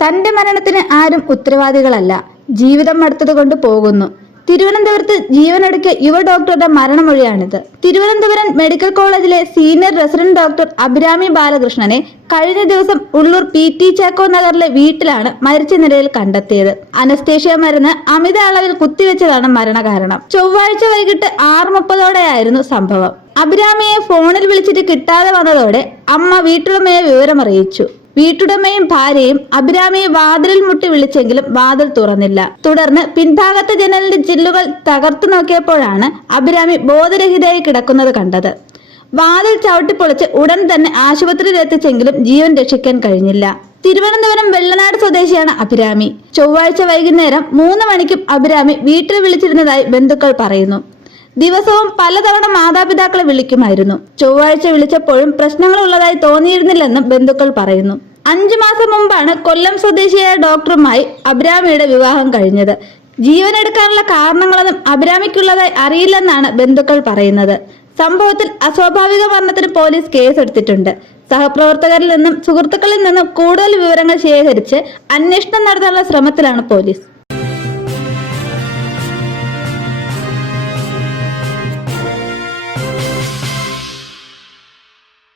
തന്റെ മരണത്തിന് ആരും ഉത്തരവാദികളല്ല. ജീവിതം മടുത്തതുകൊണ്ട് പോകുന്നു. തിരുവനന്തപുരത്ത് ജീവനൊടുക്കിയ യുവ ഡോക്ടറുടെ മരണമൊഴിയാണിത്. തിരുവനന്തപുരം മെഡിക്കൽ കോളേജിലെ സീനിയർ റെസിഡന്റ് ഡോക്ടർ അഭിരാമി ബാലകൃഷ്ണനെ കഴിഞ്ഞ ദിവസം ഉള്ളൂർ PT ചാക്കോ നഗറിലെ വീട്ടിലാണ് മരിച്ച നിലയിൽ കണ്ടെത്തിയത്. അനസ്തേഷ്യ മരുന്ന് അമിത അളവിൽ കുത്തിവെച്ചതാണ് മരണകാരണം. ചൊവ്വാഴ്ച വൈകിട്ട് 6:30ഓടെയായിരുന്നു സംഭവം. അഭിരാമിയെ ഫോണിൽ വിളിച്ചിട്ട് കിട്ടാതെ വന്നതോടെ അമ്മ വീട്ടുടമയെ വിവരമറിയിച്ചു. വീട്ടുടമയും ഭാര്യയും അഭിരാമിയെ വാതിലിൽ മുട്ടി വിളിച്ചെങ്കിലും വാതിൽ തുറന്നില്ല. തുടർന്ന് പിൻഭാഗത്തെ ജനലിന്റെ ചില്ലുകൾ തകർത്തു നോക്കിയപ്പോഴാണ് അഭിരാമി ബോധരഹിതയായി കിടക്കുന്നത് കണ്ടത്. വാതിൽ ചവിട്ടിപ്പൊളിച്ച് ഉടൻ തന്നെ ആശുപത്രിയിൽ എത്തിച്ചെങ്കിലും ജീവൻ രക്ഷിക്കാൻ കഴിഞ്ഞില്ല. തിരുവനന്തപുരം വെള്ളനാട് സ്വദേശിയാണ് അഭിരാമി. ചൊവ്വാഴ്ച വൈകുന്നേരം 3 മണിക്കും അഭിരാമി വീട്ടിൽ വിളിച്ചിരുന്നതായി ബന്ധുക്കൾ പറയുന്നു. ദിവസവും പലതവണ മാതാപിതാക്കളെ വിളിക്കുമായിരുന്നു. ചൊവ്വാഴ്ച വിളിച്ചപ്പോഴും പ്രശ്നങ്ങൾ ഉള്ളതായി തോന്നിയിരുന്നില്ലെന്നും ബന്ധുക്കൾ പറയുന്നു. 5 മാസം മുമ്പാണ് കൊല്ലം സ്വദേശിയായ ഡോക്ടറുമായി അഭിരാമിയുടെ വിവാഹം കഴിഞ്ഞത്. ജീവനെടുക്കാനുള്ള കാരണങ്ങളൊന്നും അഭിരാമിക്കുള്ളതായി അറിയില്ലെന്നാണ് ബന്ധുക്കൾ പറയുന്നത്. സംഭവത്തിൽ അസ്വാഭാവിക മരണത്തിന് പോലീസ് കേസെടുത്തിട്ടുണ്ട്. സഹപ്രവർത്തകരിൽ നിന്നും സുഹൃത്തുക്കളിൽ നിന്നും കൂടുതൽ വിവരങ്ങൾ ശേഖരിച്ച് അന്വേഷണം നടത്താനുള്ള ശ്രമത്തിലാണ് പോലീസ്.